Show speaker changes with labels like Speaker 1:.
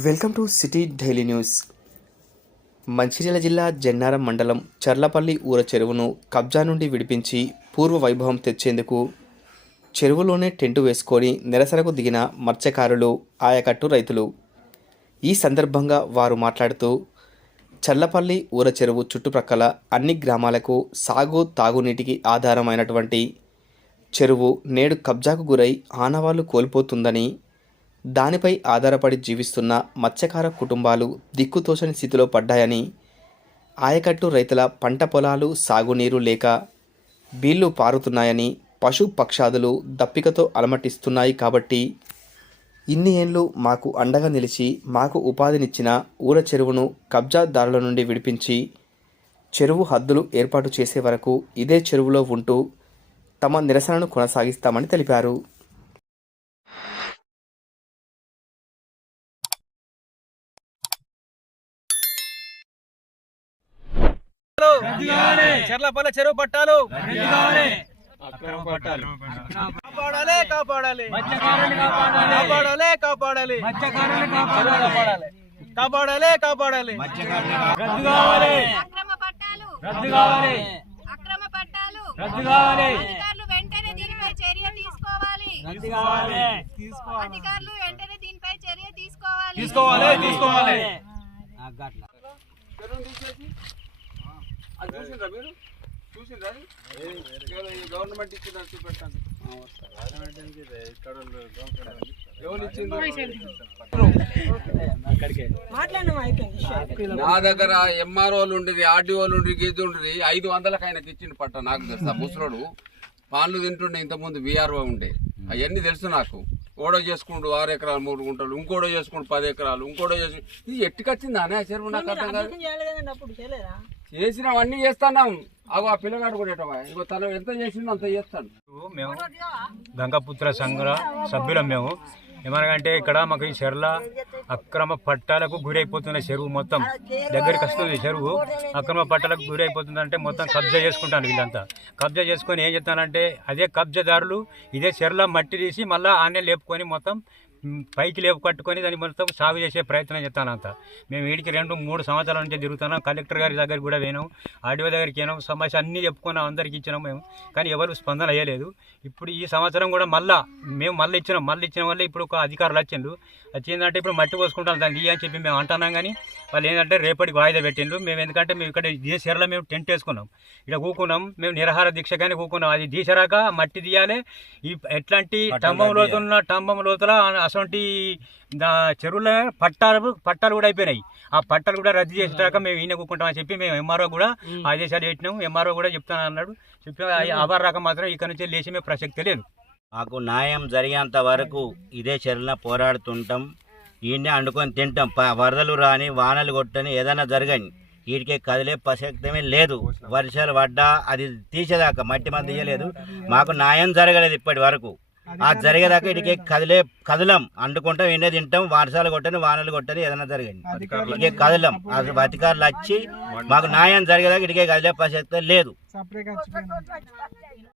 Speaker 1: Welcome to city daily news. Mancherial జిల్లా జన్నారం మండలం చర్లపల్లి ఊర చెరువును కబ్జా నుండి విడిపించి పూర్వ వైభవం తెచ్చేందుకు చెరువులోనే టెంటు వేసుకొని నిరసనకు దిగిన మత్స్యకారులు ఆయకట్టు రైతులు. ఈ సందర్భంగా వారు మాట్లాడుతూ చర్లపల్లి ఊర చెరువు చుట్టుప్రక్కల అన్ని గ్రామాలకు సాగు తాగునీటికి ఆధారమైనటువంటి చెరువు నేడు కబ్జాకు గురై ఆనవాళ్ళు కోల్పోతుందని దానిపై ఆధారపడి జీవిస్తున్న మత్స్యకార కుటుంబాలు దిక్కుతోచని స్థితిలో పడ్డాయని ఆయకట్టు రైతుల పంట పొలాలు సాగునీరు లేక బీళ్ళు పారుతున్నాయని పశు పక్షాదులు దప్పికతో అలమటిస్తున్నాయి కాబట్టి ఇన్ని ఏళ్ళు మాకు అండగా నిలిచి మాకు ఉపాధినిచ్చిన ఊర చెరువును కబ్జాదారుల నుండి విడిపించి చెరువు హద్దులు ఏర్పాటు చేసే వరకు ఇదే చెరువులో ఉంటూ తమ నిరసనను కొనసాగిస్తామని తెలిపారు.
Speaker 2: చెర్లపల్లె చెరువు పట్టాలు. కాపాడాలి కాపాడాలి. కాపాడాలి. కాపాడాలి కాపాడాలి. కాపాడాలి.
Speaker 3: అక్రమ పట్టాలు.
Speaker 2: రద్దు కావాలి.
Speaker 3: అక్రమ పట్టాలు.
Speaker 2: రద్దు కావాలి.
Speaker 3: అధికారులు వెంటనే దీనిపై చర్య తీసుకోవాలి.
Speaker 2: రద్దు కావాలి.
Speaker 3: అధికారులు వెంటనే దీనిపై చర్య తీసుకోవాలి.
Speaker 2: తీసుకోవాలి తీసుకోవాలి. గవర్నమెంట్ ఇచ్చిందని చూపెట్టండి ఎవరు
Speaker 4: నా దగ్గర ఎంఆర్ఓలు ఉండేది ఆర్డీఓలు ఉండి గీత ఉండేది ఐదు వందలకు ఆయనకి ఇచ్చిండు పట్ట నాకు తెలుసా ముసలోడు. పాన్లు తింటుండే ఇంతకుముందు బీఆర్ఓ ఉండే. అవన్నీ తెలుసు నాకు. ఓడో చేసుకుంటూ ఆరు ఎకరాలు మూడు గుంటలు ఇంకోడో చేసుకుంటూ పది ఎకరాలు ఇంకోడో చేసుకుంటూ ఇది ఎట్టుకొచ్చింది అనే చెరువు నాకు అర్థం కాదు. చేసినవన్నీ చేస్తున్నాం. అగో ఆ పిల్లగాడు కూడా ఇగో తను ఎంత చేసిండో అంత చేస్తాను
Speaker 5: మేము గంగపుత్ర సంఘ సభ్యులం మేము. ఏమనగంటే ఇక్కడ మాకు ఈ చెర్ల అక్రమ పట్టాలకు గురైపోతున్న చెరువు మొత్తం. దగ్గరికి వస్తుంది చెరువు. అక్రమ పట్టాలకు గురైపోతుందంటే మొత్తం కబ్జా చేసుకుంటాను వీళ్ళంతా. కబ్జా చేసుకొని ఏం చెప్తానంటే అదే కబ్జాదారులు ఇదే చెర్ల మట్టి తీసి మళ్ళీ ఆనే లేపుకొని మొత్తం పైకి లేపు కట్టుకొని దాన్ని మొత్తం సాగు చేసే ప్రయత్నం చేస్తాను అంత మేము వీడికి రెండు మూడు సంవత్సరాల నుంచి తిరుగుతున్నాం. కలెక్టర్ గారి దగ్గరికి కూడా పోయినాం. ఆర్డీఓ దగ్గరికి పోయినాం సమస్య అన్నీ చెప్పుకున్నాం అందరికి ఇచ్చినాం మేము. కానీ ఎవరు స్పందన అయ్యలేదు ఇప్పుడు ఈ సంవత్సరం కూడా మళ్ళా మేము మళ్ళీ ఇచ్చినాం మళ్ళీ ఇచ్చిన వల్ల ఇప్పుడు ఒక అధికారులు వచ్చిండ్రు. వచ్చిందంటే ఇప్పుడు మట్టి పోసుకుంటాం దాన్ని అని చెప్పి మేము అంటున్నాం కానీ వాళ్ళు ఏంటంటే రేపటికి వాయిదా పెట్టిండ్రు. మేము ఎందుకంటే మేము ఇక్కడ ఇదే చీరలో మేము టెంట్ వేసుకున్నాం. ఇక్కడ కూకున్నాం మేము నిరహార దీక్షగానే కూకున్నాం అది తీసరాక మట్టి తీయాలి. ఈ ఎట్లాంటి స్తంభం లోతున్న స్తంభం లోతుల అటువంటి చెరువుల పట్టాలు పట్టాలు కూడా అయిపోయినాయి. ఆ పట్టాలు కూడా రద్దు చేసేదాకా మేము ఈయన కూకుంటామని చెప్పి మేము ఎంఆర్ఓ కూడా ఆదేశాలు పెట్టినాం. ఎంఆర్ఓ కూడా చెప్తాను అన్నాడు. చెప్పి ఆభార రకం మాత్రం ఇక్కడ నుంచి లేచి మేము ప్రసక్తి లేదు.
Speaker 6: మాకు న్యాయం జరిగేంత వరకు ఇదే చర్యన పోరాడుతుంటాం. ఈయన్నే అండుకొని తింటాం. ప- వరదలు రాని వానలు కొట్టని ఏదైనా జరగని వీటికి కదిలే ప్రసక్తమే లేదు. వర్షాలు పడ్డా అది తీసేదాకా మట్టి మంది తీయలేదు మాకు న్యాయం జరగలేదు ఇప్పటి వరకు. ఆ జరిగేదాకా ఇటుకే కదిలే కదలం. అండుకుంటాం ఎండే తింటాం వర్షాలు కొట్టని వానలు కొట్టని ఏదైనా జరగని ఇటుకే కదలం. అది అధికారులు వచ్చి మాకు న్యాయం జరిగేదాకా ఇటుకే కదిలే ప్రసక్తే లేదు.